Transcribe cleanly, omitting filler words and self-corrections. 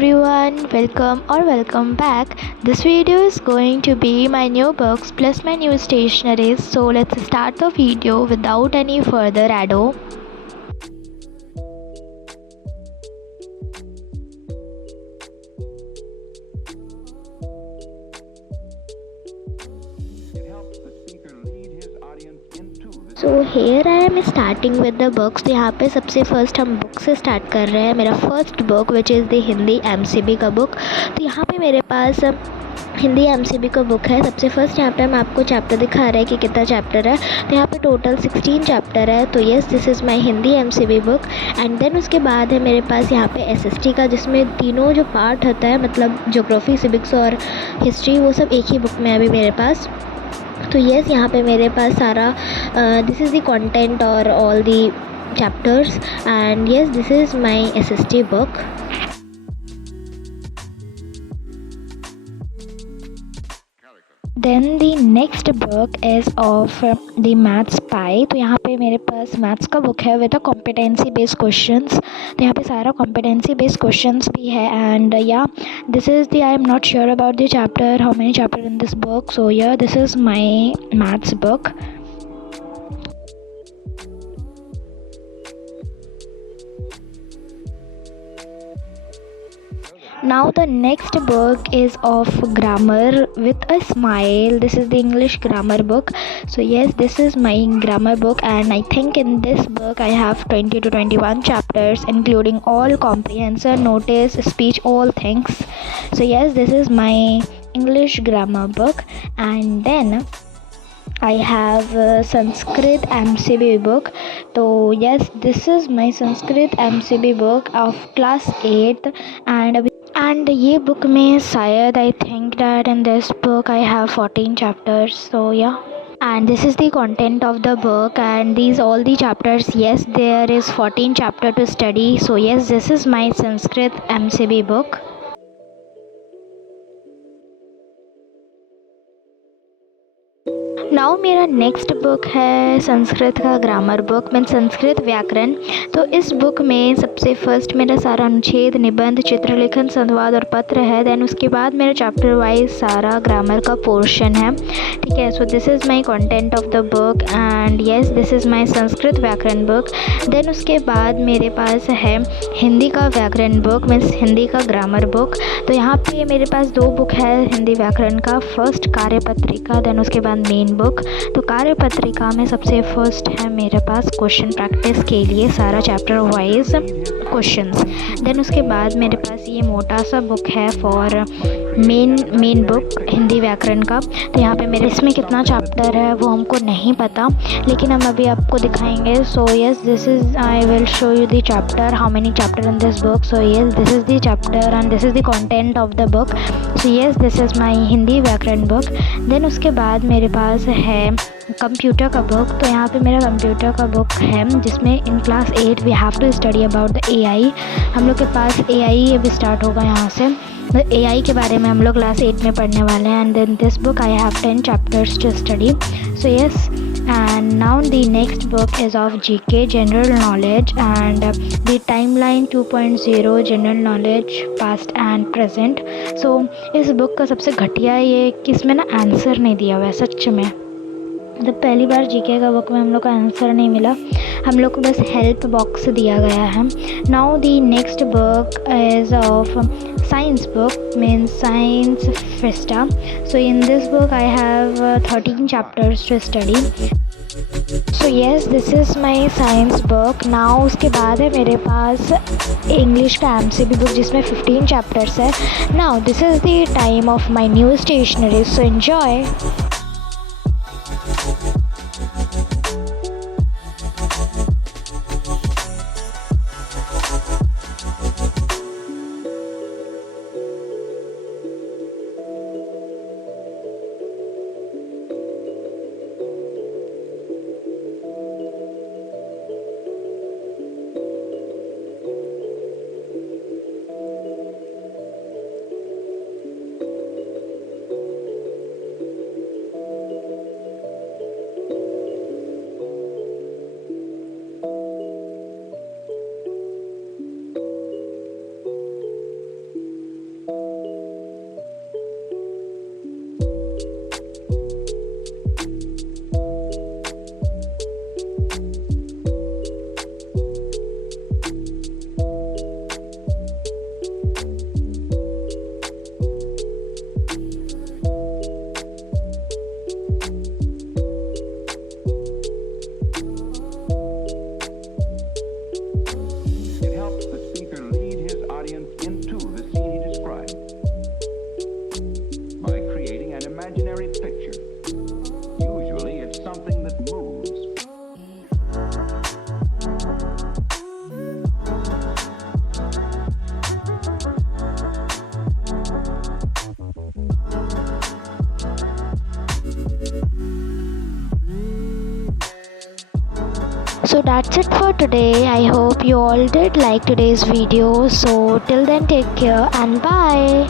everyone, welcome back. This video is going to be my new books plus my new stationeries. So let's start the video without any further ado. So here I am starting with the books. तो यहाँ पे सबसे फर्स्ट हम बुक से स्टार्ट कर रहे हैं. मेरा first book which is the Hindi एमसीबी का बुक. तो यहाँ पे मेरे पास हिंदी एमसीबी का बुक है. सबसे फर्स्ट यहाँ पे हम आपको चैप्टर दिखा रहे हैं कि कितना चैप्टर है. तो यहाँ पे टोटल 16 चैप्टर है. तो yes, this is my Hindi MCB book. And then उसके बाद है मेरे पास यहाँ पे एसएसटी का, जिसमें तीनों जो पार्ट होता है, मतलब ज्योग्राफी, सिविक्स और हिस्ट्री, वो सब एक ही बुक में है अभी मेरे पास. तो यस, यहाँ पे मेरे पास सारा दिस इज़ द कंटेंट और all the chapters. And yes, this is my SST book. Then the next book is of the maths पाई. तो यहाँ पे मेरे पास मैथ्स का बुक है with a competency based questions. तो यहाँ पे सारा कॉम्पिटेंसी बेस्ड क्वेश्चंस भी है. And yeah this is the, I am not sure about the chapter, how many chapter in this book. So yeah this is my maths book. Now the next book is of grammar with a smile. This is the English grammar book. So yes, this is my grammar book, and I think in this book I have 20 to 21 chapters, including all comprehension, notice, speech, all things. So yes, this is my English grammar book. And then I have Sanskrit MCB book. So yes, this is my Sanskrit MCB book of class 8. And ये बुक में शायद I think that in this book I have 14 chapters. So yeah, and this is the content of the book, and these all the chapters, yes, there is 14 chapter to study. So yes, this is my Sanskrit MCB book. Now मेरा next book है संस्कृत का grammar book, mean Sanskrit व्याकरण. तो इस बुक में सबसे फर्स्ट मेरा सारा अनुच्छेद, निबंध, चित्रलेखन, संवाद और पत्र है. देन उसके बाद मेरा चैप्टर वाइज सारा ग्रामर का पोर्शन है. ठीक है. So this is my content of the book, and yes, this is my Sanskrit व्याकरण बुक. देन उसके बाद मेरे पास है हिंदी का व्याकरण बुक, मीन्स हिंदी का ग्रामर बुक. तो यहाँ पे मेरे पास दो बुक है हिंदी व्याकरण का. फर्स्ट कार्यपत्रिका, देन उसके बाद मेन बुक. तो कार्यपत्रिका में सबसे फर्स्ट है मेरे पास क्वेश्चन प्रैक्टिस के लिए सारा चैप्टर वाइज क्वेश्चंस. देन उसके बाद मेरे पास ये मोटा सा बुक है फॉर मेन बुक हिंदी व्याकरण का. तो यहाँ पे मेरे इसमें कितना चैप्टर है वो हमको नहीं पता, लेकिन हम अभी आपको दिखाएंगे. So yes, this is, I will show you the chapter, how many chapter in this book. So yes, this is the chapter and this is the content of the book. So yes, this is माई हिंदी व्याकरण book. Then उसके बाद मेरे पास है कंप्यूटर का बुक. तो यहाँ पे मेरा कंप्यूटर का बुक है, जिसमें in class 8 we have to study about the AI. हम लोग के पास एआई अभी स्टार्ट होगा यहाँ से. तो एआई के बारे में हम लोग क्लास 8 में पढ़ने वाले हैं. And then this book I have 10 chapters to study. So yes, and now the next book is of GK, general knowledge, and the timeline 2.0, general knowledge past and present. so इस बुक का सबसे घटिया ये कि इसमें ना आंसर नहीं दिया हुआ है सच में. जब पहली बार जीके का बुक में हम लोग का आंसर नहीं मिला, हम लोग को बस हेल्प बॉक्स दिया गया है. Now the next book is of science book, means science festa. So in this book I have 13 chapters to study. So yes, this is my science book. Now उसके बाद है मेरे पास इंग्लिश का एमसीबी बुक, जिसमें 15 chapters है. Now this is the time of my new stationery, so enjoy. So that's it for today. I hope you all did like today's video. So till then, take care and bye.